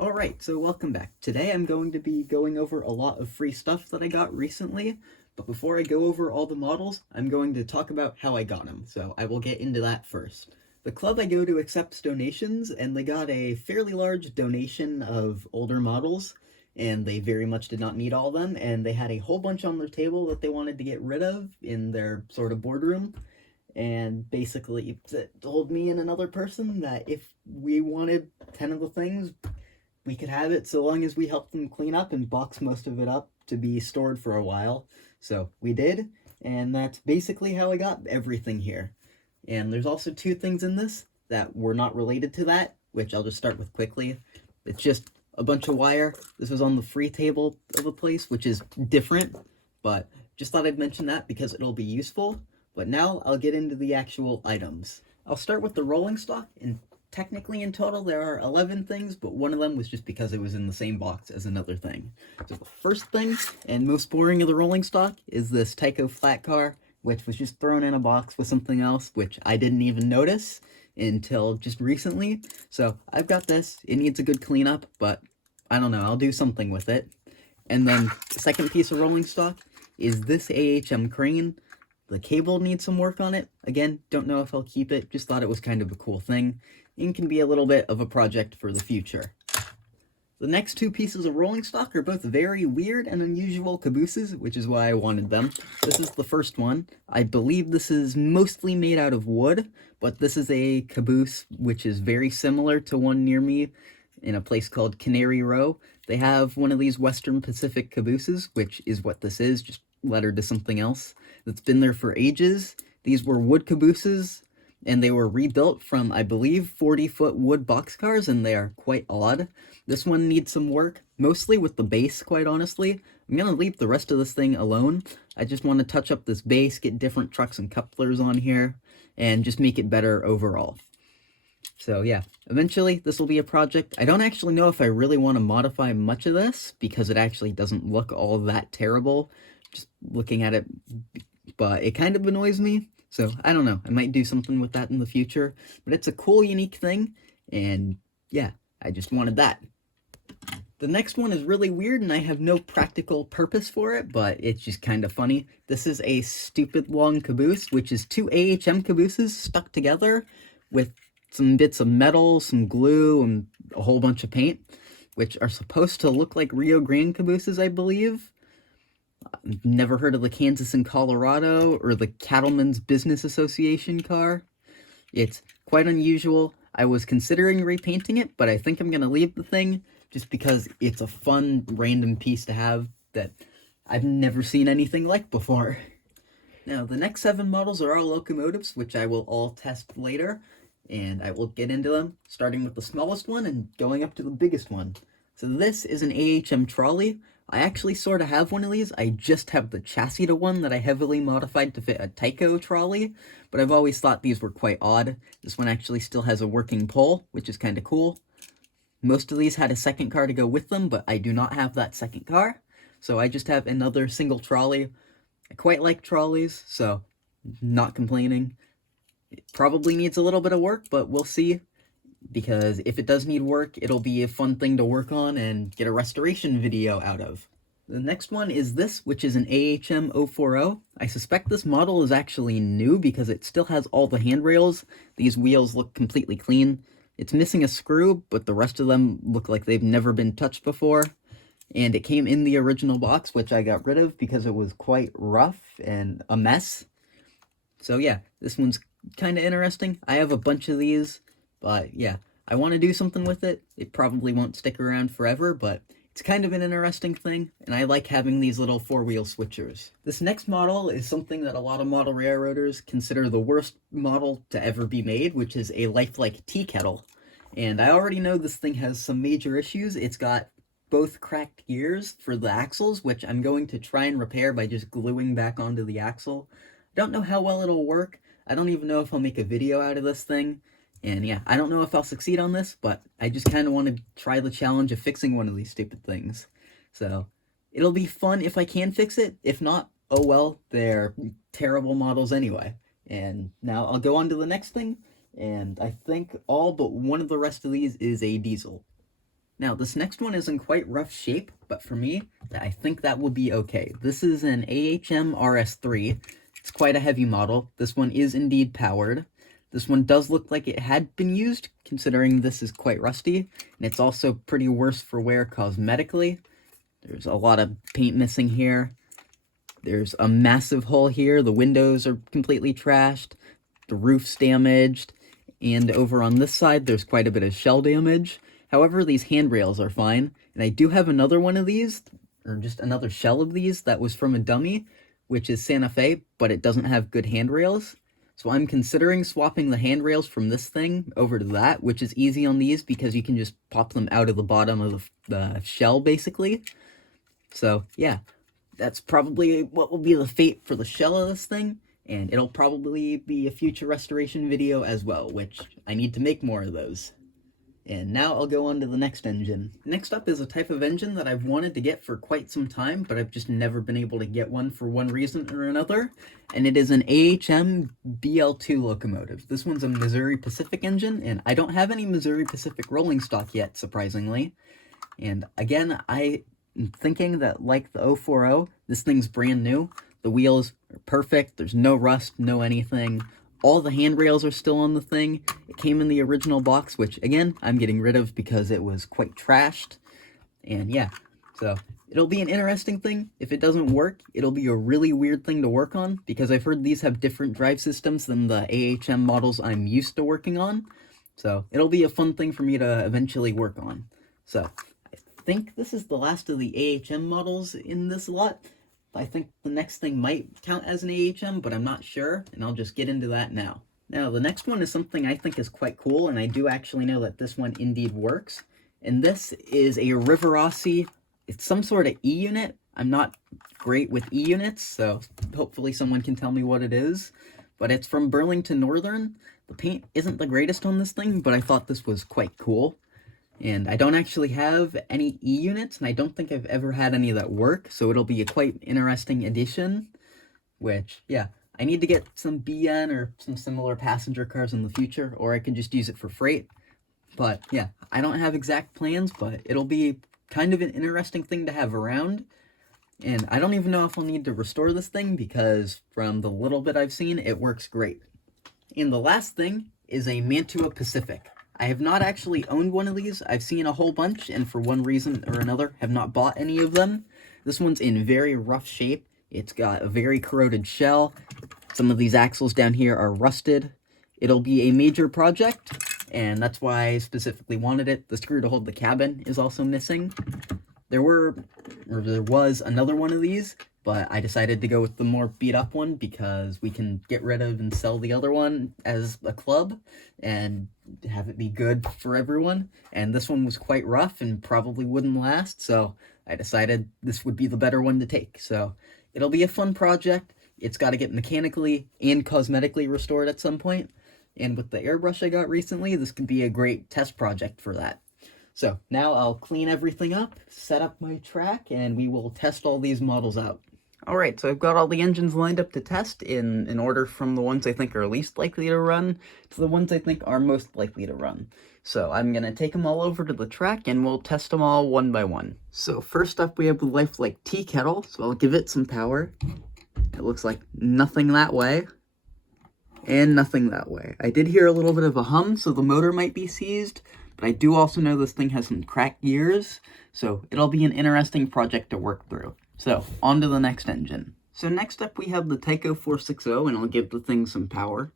Alright, so welcome back. Today I'm going to be going over a lot of free stuff that I got recently, but before I go over all the models, I'm going to talk about how I got them, so I will get into that first. The club I go to accepts donations, and they got a fairly large donation of older models, and they very much did not need all of them, and they had a whole bunch on their table that they wanted to get rid of in their sort of boardroom, and basically told me and another person that if we wanted 10 of the things, we could have it so long as we helped them clean up and box most of it up to be stored for a while. So we did, and that's basically how I got everything here. And there's also two things in this that were not related to that, which I'll just start with quickly. It's just a bunch of wire. This was on the free table of a place, which is different, but just thought I'd mention that because it'll be useful. But now I'll get into the actual items. I'll start with the rolling stock, and technically in total there are 11 things, but one of them was just because it was in the same box as another thing. So the first thing, and most boring of the rolling stock, is this Tyco flat car, which was just thrown in a box with something else, which I didn't even notice until just recently. So I've got this. It needs a good cleanup, but I don't know, I'll do something with it. And then the second piece of rolling stock is this AHM crane. The cable needs some work on it. Again, don't know if I'll keep it, just thought it was kind of a cool thing, and can be a little bit of a project for the future. The next two pieces of rolling stock are both very weird and unusual cabooses, which is why I wanted them. This is the first one. I believe this is mostly made out of wood, but this is a caboose which is very similar to one near me in a place called Canary Row. They have one of these Western Pacific cabooses, which is what this is, just lettered to something else, that's been there for ages. These were wood cabooses, and they were rebuilt from, I believe, 40-foot wood boxcars, and they are quite odd. This one needs some work, mostly with the base, quite honestly. I'm gonna leave the rest of this thing alone. I just want to touch up this base, get different trucks and couplers on here, and just make it better overall. So yeah, eventually this will be a project. I don't actually know if I really want to modify much of this, because it actually doesn't look all that terrible, just looking at it, but it kind of annoys me. So I don't know, I might do something with that in the future, but it's a cool, unique thing, and yeah, I just wanted that. The next one is really weird, and I have no practical purpose for it, but it's just kind of funny. This is a stupid long caboose, which is two AHM cabooses stuck together with some bits of metal, some glue, and a whole bunch of paint, which are supposed to look like Rio Grande cabooses, I believe. I've never heard of the Kansas and Colorado or the Cattlemen's Business Association car. It's quite unusual. I was considering repainting it, but I think I'm going to leave the thing just because it's a fun, random piece to have that I've never seen anything like before. Now, the next 7 models are all locomotives, which I will all test later, and I will get into them, starting with the smallest one and going up to the biggest one. So this is an AHM trolley. I actually sort of have one of these. I just have the chassis to one that I heavily modified to fit a Tyco trolley, but I've always thought these were quite odd. This one actually still has a working pole, which is kind of cool. Most of these had a second car to go with them, but I do not have that second car, so I just have another single trolley. I quite like trolleys, so not complaining. It probably needs a little bit of work, but we'll see, because if it does need work, it'll be a fun thing to work on and get a restoration video out of. The next one is this, which is an AHM 040. I suspect this model is actually new because it still has all the handrails. These wheels look completely clean. It's missing a screw, but the rest of them look like they've never been touched before. And it came in the original box, which I got rid of because it was quite rough and a mess. So yeah, this one's kind of interesting. I have a bunch of these, but yeah, I want to do something with it. It probably won't stick around forever, but it's kind of an interesting thing, and I like having these little 4-wheel switchers. This next model is something that a lot of model railroaders consider the worst model to ever be made, which is a lifelike tea kettle. And I already know this thing has some major issues. It's got both cracked gears for the axles, which I'm going to try and repair by just gluing back onto the axle. I don't know how well it'll work. I don't even know if I'll make a video out of this thing. And yeah, I don't know if I'll succeed on this, but I just kind of want to try the challenge of fixing one of these stupid things. So, it'll be fun if I can fix it. If not, oh well, they're terrible models anyway. And now I'll go on to the next thing, and I think all but one of the rest of these is a diesel. Now, this next one is in quite rough shape, but for me, I think that will be okay. This is an AHM RS3. It's quite a heavy model. This one is indeed powered. This one does look like it had been used, considering this is quite rusty, and it's also pretty worse for wear cosmetically. There's a lot of paint missing here. There's a massive hole here. The windows are completely trashed. The roof's damaged. And over on this side, there's quite a bit of shell damage. However, these handrails are fine. And I do have another one of these, or just another shell of these, that was from a dummy, which is Santa Fe, but it doesn't have good handrails. So I'm considering swapping the handrails from this thing over to that, which is easy on these because you can just pop them out of the bottom of the shell, basically. So, yeah, that's probably what will be the fate for the shell of this thing, and it'll probably be a future restoration video as well, which I need to make more of those. And now I'll go on to the next engine. Next up is a type of engine that I've wanted to get for quite some time, but I've just never been able to get one for one reason or another, and it is an AHM BL2 locomotive. This one's a Missouri Pacific engine, and I don't have any Missouri Pacific rolling stock yet, surprisingly. And again, I'm thinking that, like the 040, this thing's brand new. The wheels are perfect, there's no rust, no anything. All the handrails are still on the thing. It came in the original box, which, again, I'm getting rid of because it was quite trashed. And yeah, so it'll be an interesting thing. If it doesn't work, it'll be a really weird thing to work on, because I've heard these have different drive systems than the AHM models I'm used to working on. So it'll be a fun thing for me to eventually work on. So I think this is the last of the AHM models in this lot. I think the next thing might count as an AHM, but I'm not sure, and I'll just get into that now. Now, the next one is something I think is quite cool, and I do actually know that this one indeed works. And this is a Rivarossi. It's some sort of E-unit. I'm not great with E-units, so hopefully someone can tell me what it is. But it's from Burlington Northern. The paint isn't the greatest on this thing, but I thought this was quite cool. And I don't actually have any E-units, and I don't think I've ever had any that work, so it'll be a quite interesting addition, which, yeah, I need to get some BN or some similar passenger cars in the future, or I could just use it for freight. But, yeah, I don't have exact plans, but it'll be kind of an interesting thing to have around, and I don't even know if I'll need to restore this thing, because from the little bit I've seen, it works great. And the last thing is a Mantua Pacific. I have not actually owned one of these. I've seen a whole bunch, and for one reason or another, have not bought any of them. This one's in very rough shape. It's got a very corroded shell. Some of these axles down here are rusted. It'll be a major project, and that's why I specifically wanted it. The screw to hold the cabin is also missing. There was another one of these, but I decided to go with the more beat-up one because we can get rid of and sell the other one as a club and have it be good for everyone. And this one was quite rough and probably wouldn't last, so I decided this would be the better one to take. So it'll be a fun project. It's got to get mechanically and cosmetically restored at some point. And with the airbrush I got recently, this could be a great test project for that. So now I'll clean everything up, set up my track, and we will test all these models out. Alright, so I've got all the engines lined up to test in order from the ones I think are least likely to run to the ones I think are most likely to run. So I'm going to take them all over to the track and we'll test them all one by one. So first up we have the Lifelike tea kettle, so I'll give it some power. It looks like nothing that way. And nothing that way. I did hear a little bit of a hum, so the motor might be seized, but I do also know this thing has some cracked gears, so it'll be an interesting project to work through. So, on to the next engine. So next up we have the Tyco 460, and I'll give the thing some power.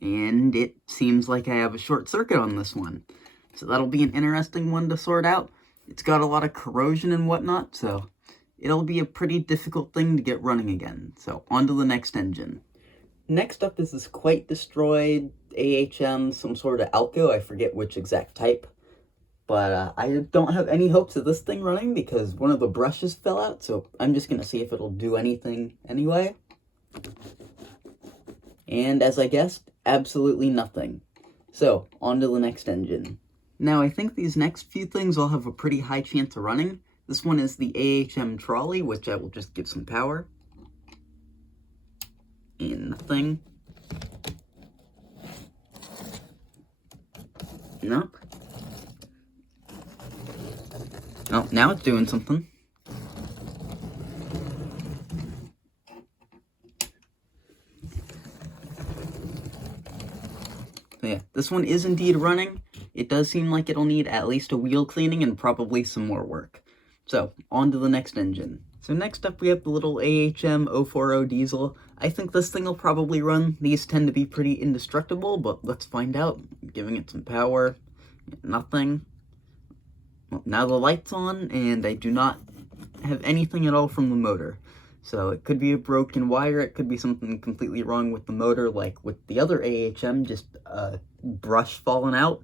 And it seems like I have a short circuit on this one. So that'll be an interesting one to sort out. It's got a lot of corrosion and whatnot, so it'll be a pretty difficult thing to get running again. So, on to the next engine. Next up is this quite destroyed AHM, some sort of Alco, I forget which exact type. But I don't have any hopes of this thing running because one of the brushes fell out, so I'm just going to see if it'll do anything anyway. And as I guessed, absolutely nothing. So, on to the next engine. Now, I think these next few things will have a pretty high chance of running. This one is the AHM trolley, which I will just give some power. And nothing. Nope. Oh, now it's doing something. So yeah, this one is indeed running. It does seem like it'll need at least a wheel cleaning and probably some more work. So, on to the next engine. So next up we have the little AHM 040 diesel. I think this thing will probably run. These tend to be pretty indestructible, but let's find out. Giving it some power. Nothing. Well, now the light's on, and I do not have anything at all from the motor. So it could be a broken wire, it could be something completely wrong with the motor, like with the other AHM, just a brush falling out.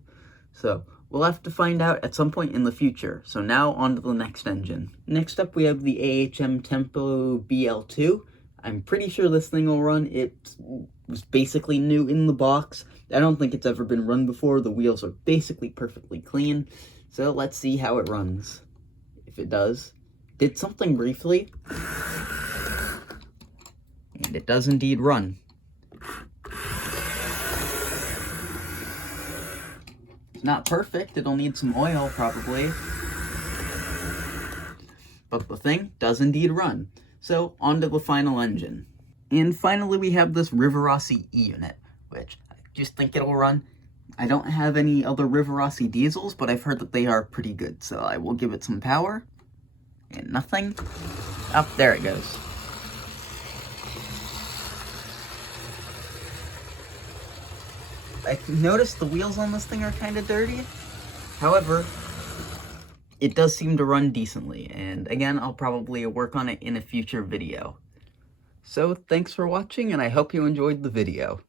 So we'll have to find out at some point in the future. So now on to the next engine. Next up we have the AHM Tempo BL2. I'm pretty sure this thing will run. It was basically new in the box. I don't think it's ever been run before. The wheels are basically perfectly clean. So let's see how it runs. If it does. Did something briefly. And it does indeed run. It's not perfect, it'll need some oil probably. But the thing does indeed run. So, on to the final engine. And finally we have this Rivarossi E-unit, which I just think it'll run. I don't have any other Rivarossi diesels, but I've heard that they are pretty good, so I will give it some power. And nothing. Oh, there it goes. I noticed the wheels on this thing are kind of dirty. However, it does seem to run decently, and again, I'll probably work on it in a future video. So, thanks for watching, and I hope you enjoyed the video.